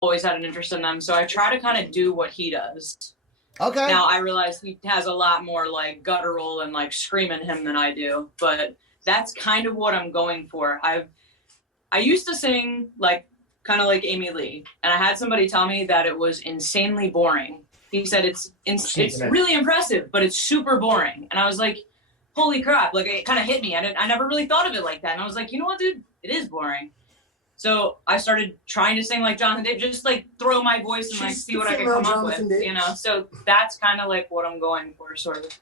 always had an interest in them. So I try to kind of do what he does. Okay. Now I realize he has a lot more like guttural and like scream in him than I do, but that's kind of what I'm going for. I used to sing like kind of like Amy Lee, and I had somebody tell me that it was insanely boring. He said it's really impressive, but it's super boring. And I was like, holy crap! Like it kind of hit me. I never really thought of it like that. And I was like, you know what, dude? It is boring. So I started trying to sing like Jonathan Davis, just like throw my voice and like see what I can come up with, you know. So that's kind of like what I'm going for, sort of.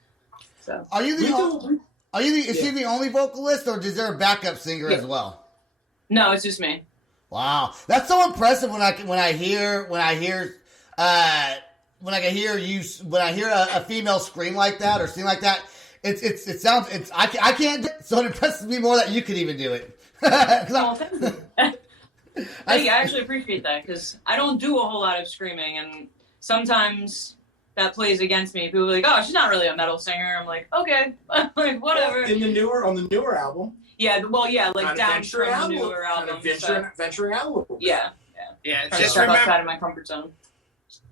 So is she the only vocalist, or is there a backup singer as well? No, it's just me. Wow, that's so impressive when I hear a female scream like that or sing like that. I can't do it, so it impresses me more that you could even do it. I actually appreciate that because I don't do a whole lot of screaming, and sometimes that plays against me. People are like, "Oh, she's not really a metal singer." I'm like, "Okay, like whatever." On the newer album. Yeah, like down from the newer album. Venturing out a little bit. Yeah. Just remember, outside of my comfort zone.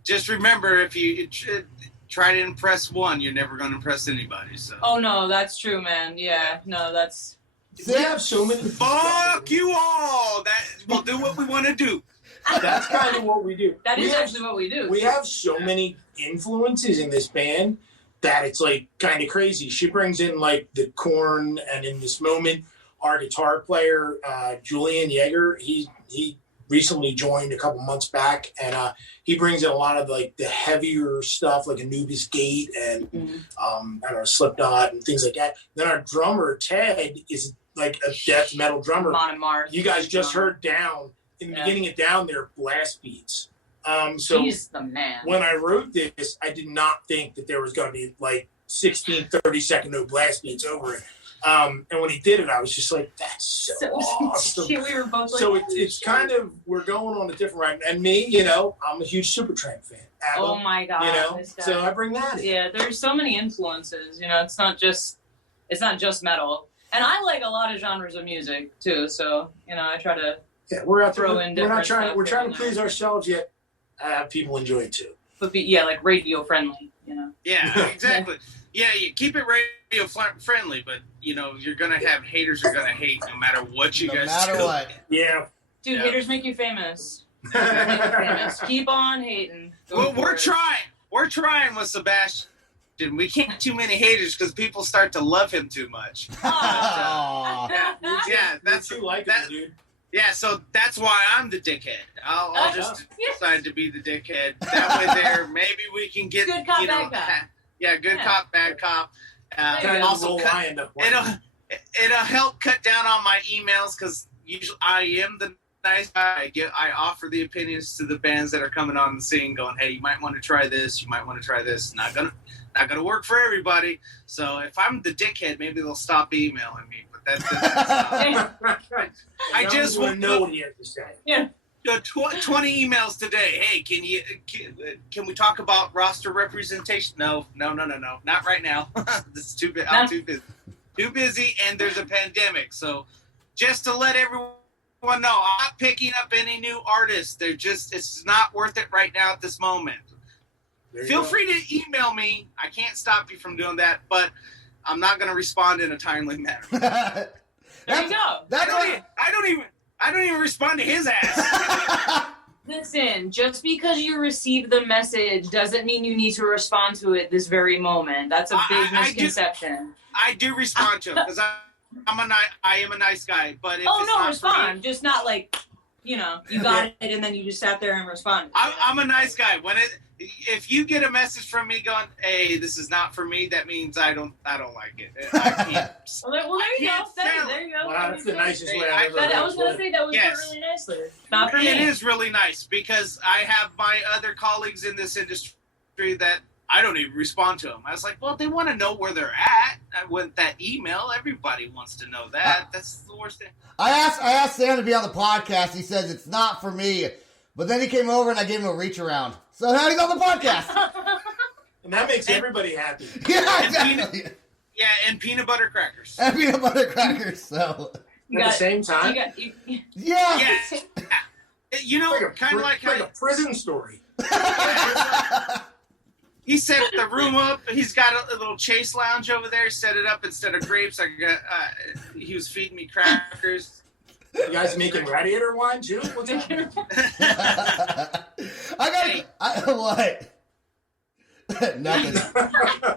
Just remember, if you try to impress one, you're never going to impress anybody. So. Oh no, that's true, man. Yeah, no, that's. We have so many. Fuck you all! We'll do what we want to do. That's kind of what we do. That is actually what we do. We have so many influences in this band that it's like kind of crazy. She brings in like the Korn, and in this moment, our guitar player Julian Yeager, he recently joined a couple months back, and he brings in a lot of like the heavier stuff, like Anubis Gate and I don't know, Slipknot and things like that. Then our drummer Ted is like a death metal drummer. You guys just heard Down in the beginning of Down, there blast beats. So he's the man. When I wrote this, I did not think that there was going to be like 16 30-second no blast beats over it. And when he did it, I was just like, that's so awesome. We were both like, so it's kind of, we're going on a different ride. And me, you know, I'm a huge Supertramp fan. ABBA, oh my God. You know, so I bring that in. Yeah, there's so many influences, you know, it's not just metal. And I like a lot of genres of music too, so, you know, I try to we're out throw in different stuff. We're trying to please ourselves, yet have people enjoy it too. But like radio friendly, you know. Yeah, exactly. Yeah, you keep it radio friendly, but you know you're gonna have haters are gonna hate no matter what you guys do. No matter what. Yeah. Dude, haters make you famous. Keep on hating. Well, we're trying with Sebastian. We can't have too many haters because people start to love him too much. That's too likable, dude. Yeah, so that's why I'm the dickhead. I'll just decide to be the dickhead. That way, maybe we can get good cop, bad cop. Good cop, bad cop. Also, it'll help cut down on my emails because usually I am the nice guy. I offer the opinions to the bands that are coming on the scene, going, "Hey, you might want to try this. You might want to try this." Not gonna work for everybody. So if I'm the dickhead, maybe they'll stop emailing me. But that's I just want to know what he has to say. Yeah. 20 emails today. Hey, can we talk about roster representation? No, not right now. This is too big. I'm too busy, and there's a pandemic. So, just to let everyone know, I'm not picking up any new artists. It's not worth it right now at this moment. Feel free to email me. I can't stop you from doing that, but I'm not going to respond in a timely manner. There you go. I don't even respond to his ass. Listen, just because you receive the message doesn't mean you need to respond to it this very moment. That's a big misconception. I do respond to it because I am a nice guy. But if respond. Just not like, you know, you got it and then you just sat there and responded. I'm a nice guy. If you get a message from me going, "Hey, this is not for me," that means I don't like it. I can't. Well, there you go. There you go. Wow, that's the nicest way I've ever heard. I was going to say that was really nicely. Not for me. It is really nice because I have my other colleagues in this industry that I don't even respond to them. I was like, well, they want to know where they're at with that email. Everybody wants to know that. That's the worst thing. I asked Sam to be on the podcast. He says it's not for me. But then he came over and I gave him a reach around. So now he's on the podcast. And that makes everybody happy. Yeah, exactly. And peanut butter crackers. And peanut butter crackers, so. At the same time? Yeah. You know, kind of like a prison story. He set the room up. He's got a little chase lounge over there. Set it up instead of grapes. He was feeding me crackers. You guys making radiator wine too? What's happening? What? Nothing.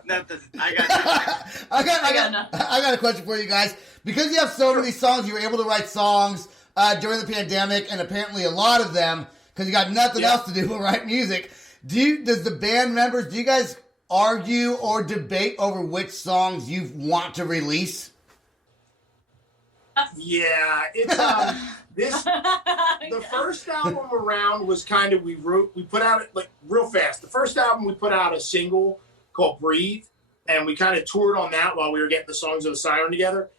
Nothing. I got a question for you guys. Because you have so many songs, you were able to write songs during the pandemic, and apparently a lot of them, because you got nothing else to do but write music. Does the band members, do you guys argue or debate over which songs you want to release? Yeah, it's the first album around was kind of we put out it like real fast. The first album we put out a single called Breathe, and we kind of toured on that while we were getting the Songs of the Siren together.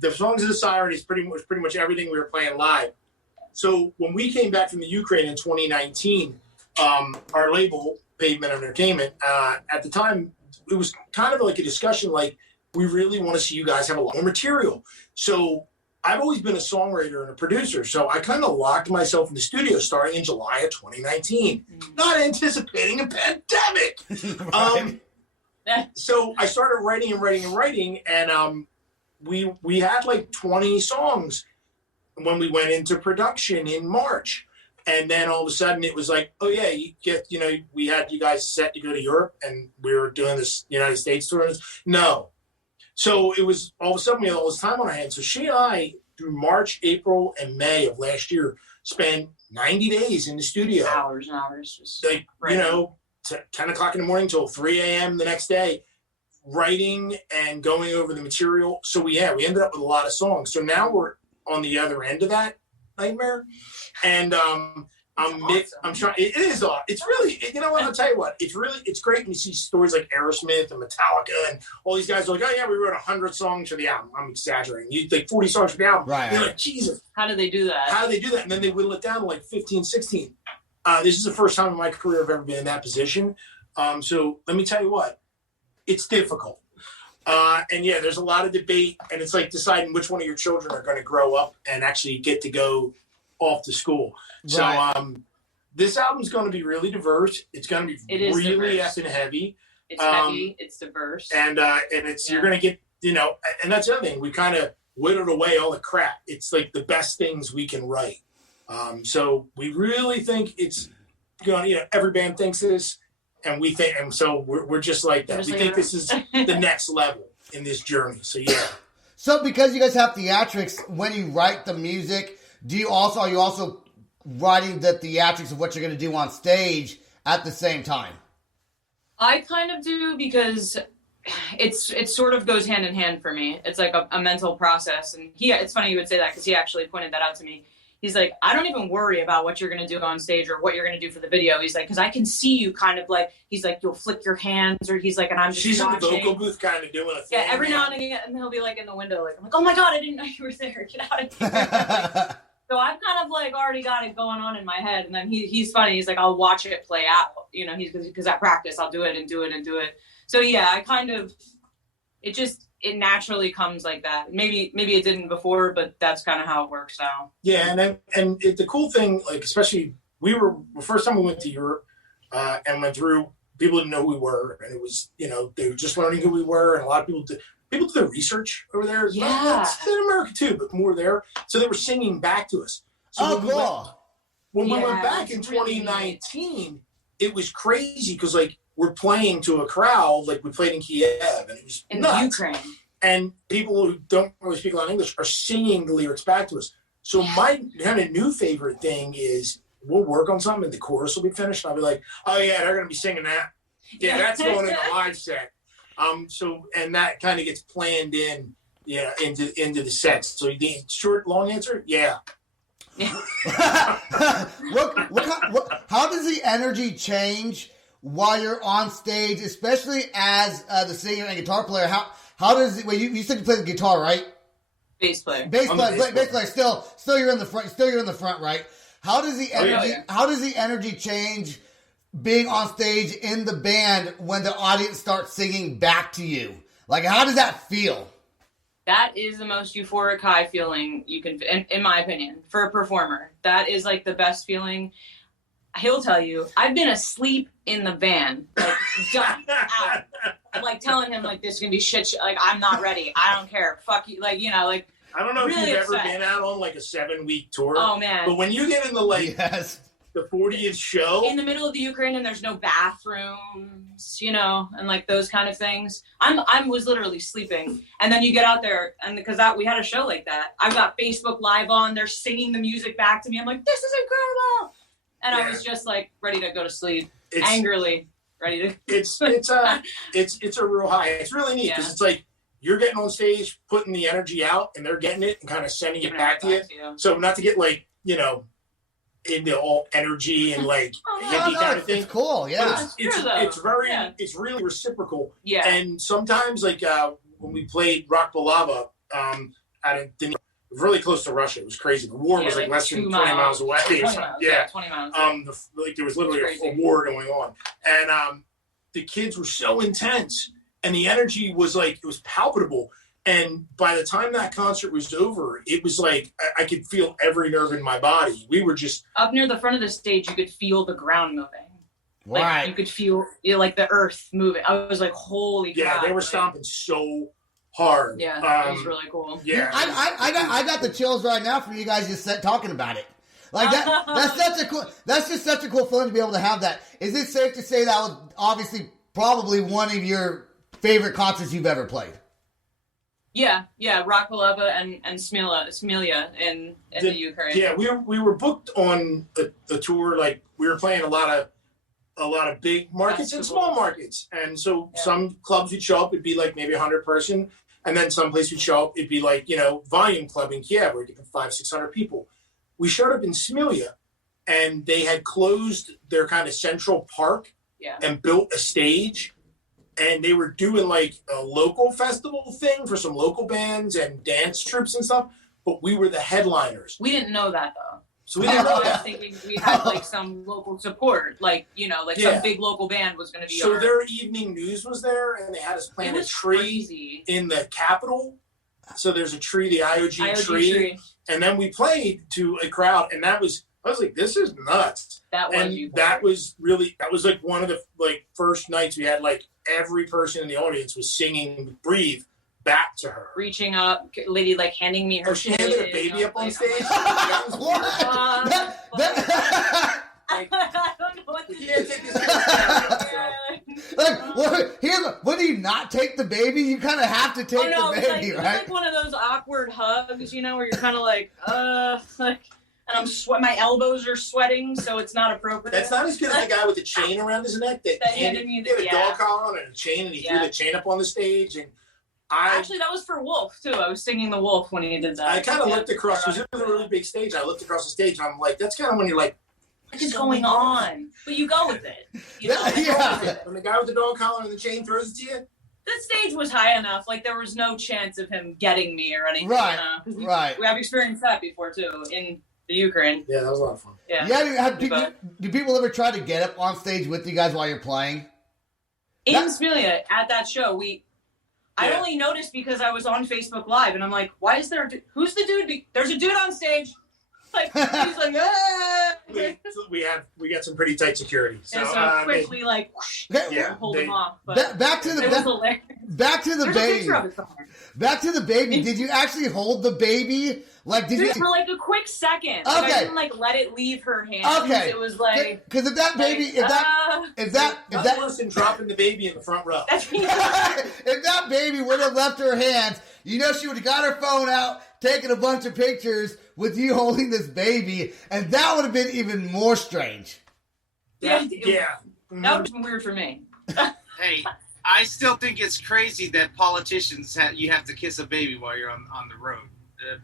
The Songs of the Siren is pretty much everything we were playing live. So when we came back from the Ukraine in 2019, our label, Pavement Entertainment, at the time, it was kind of like a discussion like, we really want to see you guys have a lot more material. So I've always been a songwriter and a producer, so I kind of locked myself in the studio starting in July of 2019, not anticipating a pandemic. So I started writing, and we had like 20 songs when we went into production in March. And then all of a sudden it was like, oh yeah, we had you guys set to go to Europe, and we were doing this United States tour. No. So it was all of a sudden we had all this time on our hands. So she and I, through March, April, and May of last year, spent 90 days in the studio. Hours and hours. Just 10 o'clock in the morning till 3 a.m. the next day, writing and going over the material. So we ended up with a lot of songs. So now we're on the other end of that nightmare. And I'm trying. It is odd. It's really, you know what? I'll tell you what. It's great when you see stories like Aerosmith and Metallica and all these guys are like, oh yeah, we wrote 100 songs for the album. I'm exaggerating. You think 40 songs for the album. Right. You're like, Jesus. How do they do that? And then they whittle it down to like 15, 16. This is the first time in my career I've ever been in that position. So let me tell you what. It's difficult. And yeah, there's a lot of debate, and it's like deciding which one of your children are going to grow up and actually get to go off to school. Right. So this album's going to be really diverse. It's going to be really effing heavy. It's heavy. It's diverse. And you're going to get, and that's the other thing. We kind of whittled away all the crap. It's like the best things we can write. So we really think it's going, every band thinks this, and we think, and so we're just like that. We think this is the next level in this journey. So yeah. So because you guys have theatrics, when you write the music, are you also writing the theatrics of what you're going to do on stage at the same time? I kind of do, because it sort of goes hand in hand for me. It's like a mental process. And it's funny you would say that, because he actually pointed that out to me. He's like, I don't even worry about what you're going to do on stage or what you're going to do for the video. He's like, because I can see you kind of like, he's like, you'll flick your hands, or he's like, and I'm just She's watching. in the vocal booth kind of doing a thing. Yeah, every now and again, and he'll be like in the window, like, I'm like, oh my God, I didn't know you were there. Get out of here. So I've kind of like already got it going on in my head. And then he's funny. He's like, I'll watch it play out. Because at practice, I'll do it and do it and do it. So yeah, I kind of, it naturally comes like that. Maybe it didn't before, but that's kind of how it works now. Yeah, the cool thing, like especially the first time we went to Europe and went through, people didn't know who we were, and it was they were just learning who we were, and a lot of people do their research over there. Yeah, it's in America too, but more there. So they were singing back to us. So when we went back in 2019, it was crazy because like we're playing to a crowd, like we played in Kiev, and it was in nuts. Ukraine. And people who don't really speak a lot of English are singing the lyrics back to us. So my kind of new favorite thing is we'll work on something and the chorus will be finished. And I'll be like, oh yeah, they're going to be singing that. Yeah, that's going in the live set. And that kind of gets planned in, into the sets. So the short, long answer, yeah. How does the energy change while you're on stage, especially as the singer and guitar player? How does it? Well, you said you play the guitar, right? Bass player. Bass player. Still, you're in the front. Still, you're in the front, right? How does the energy? Yeah. How does the energy change being on stage in the band when the audience starts singing back to you? Like, how does that feel? That is the most euphoric high feeling you can, in my opinion, for a performer. That is like the best feeling. He'll tell you, I've been asleep in the van, like done out. I'm like telling him like this is gonna be shit. Like I'm not ready. I don't care. Fuck you. Like like. I don't know really if you've upset. ever been out on like a 7-week tour. Oh man! But when you get into like the 40th show in the middle of the Ukraine and there's no bathrooms, and like those kind of things. I was literally sleeping, and then you get out there, and because we had a show like that, I've got Facebook Live on. They're singing the music back to me. I'm like, this is incredible, and I was just like ready to go to sleep, angrily ready to. It's a real high. It's really neat because it's like you're getting on stage, putting the energy out, and they're getting it and kind of sending it back to you. So not to get like into all energy and like hippie kind of thing. It's cool, yeah. It's really reciprocal. Yeah. And sometimes like when we played Rock Balava it was really close to Russia. It was crazy. The war was like less than 20 miles away. 20 miles. Yeah, 20 miles. There was literally a war going on. And the kids were so intense and the energy was like, it was palpable. And by the time that concert was over, it was like I could feel every nerve in my body. We were just up near the front of the stage. You could feel the ground moving. Like, right. You could feel like the earth moving. I was like, holy crap. Yeah, they were stomping so hard. Yeah, it was really cool. Yeah. I got the chills right now from you guys just talking about it. Like that's just such a cool feeling to be able to have that. Is it safe to say that was obviously probably one of your favorite concerts you've ever played? Yeah, Rock Balava and Smelia in the Ukraine. Yeah, we were booked on the tour. Like we were playing a lot of big markets and small markets, and so some clubs would show up. It'd be like maybe 100 person, and then some place would show up. It'd be like Volume Club in Kiev where you get 500-600 people. We showed up in Smelia, and they had closed their kind of central park and built a stage. And they were doing like a local festival thing for some local bands and dance trips and stuff. But we were the headliners. We didn't know that though. So we didn't know I was that. thinking we had like some local support, like some big local band was going to be. So their evening news was there, and they had us plant a tree in the Capitol. So there's a tree, the IOG tree, and then we played to a crowd, and I was like, this is nuts. That was like one of the like first nights we had like every person in the audience was singing "Breathe" back to her. Reaching up, lady like handing me her. Oh, she handed a baby up on stage. What? I don't know what to do. Like, what do you not take the baby? You kind of have to take the baby, right? It's like one of those awkward hugs, where you're kind of like, and I'm my elbows are sweating, so it's not appropriate. That's not as good as the guy with the chain around his neck that handed me a dog collar on and a chain, and he threw the chain up on the stage. And actually, that was for Wolf too. I was singing the Wolf when he did that. I kind of looked across because it was a really big stage. I looked across the stage, and I'm like, that's kind of when you're like, what is going on? But you go with it. When the guy with the dog collar and the chain throws it to you. The stage was high enough, like there was no chance of him getting me or anything. Right. Right. We have experienced that before too in the Ukraine. Yeah, that was a lot of fun. Yeah. Do people ever try to get up on stage with you guys while you're playing? In Smelia, at that show, I only noticed because I was on Facebook Live, and I'm like, why is there who's the dude? There's a dude on stage. Like, he's like, ah! We got some pretty tight security. So, quickly, hold him off. But back to the baby. Back to the baby. Did you actually hold the baby? Like, did you for like a quick second? Okay. I didn't let it leave her hands. Okay. It was like because if that baby, if that worse than dropping the baby in the front row. If that baby would have left her hands, she would have got her phone out, taken a bunch of pictures with you holding this baby, and that would have been even more strange. Yeah. That would have been weird for me. Hey, I still think it's crazy that politicians you have to kiss a baby while you're on the road.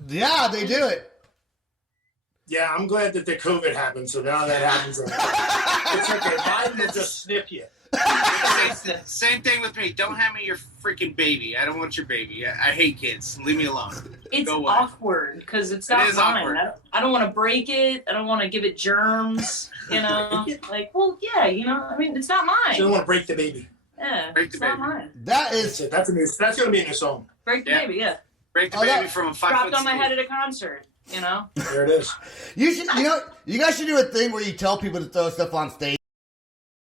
Yeah, they do it. Yeah, I'm glad that the COVID happened, so now that happens. It's okay. Biden will just snip you. Same thing with me. Don't hand me your freaking baby. I don't want your baby. I hate kids. Leave me alone. It's awkward because it's not mine. Awkward. I don't want to break it. I don't want to give it germs. Like, well, yeah, I mean, it's not mine. So you don't want to break the baby. Yeah, break the baby. Not mine. That's going to be a new song. Break the baby, yeah. Break the baby from a 5 dropped foot on my stage. head at a concert. You know. There it is. You guys should do a thing where you tell people to throw stuff on stage.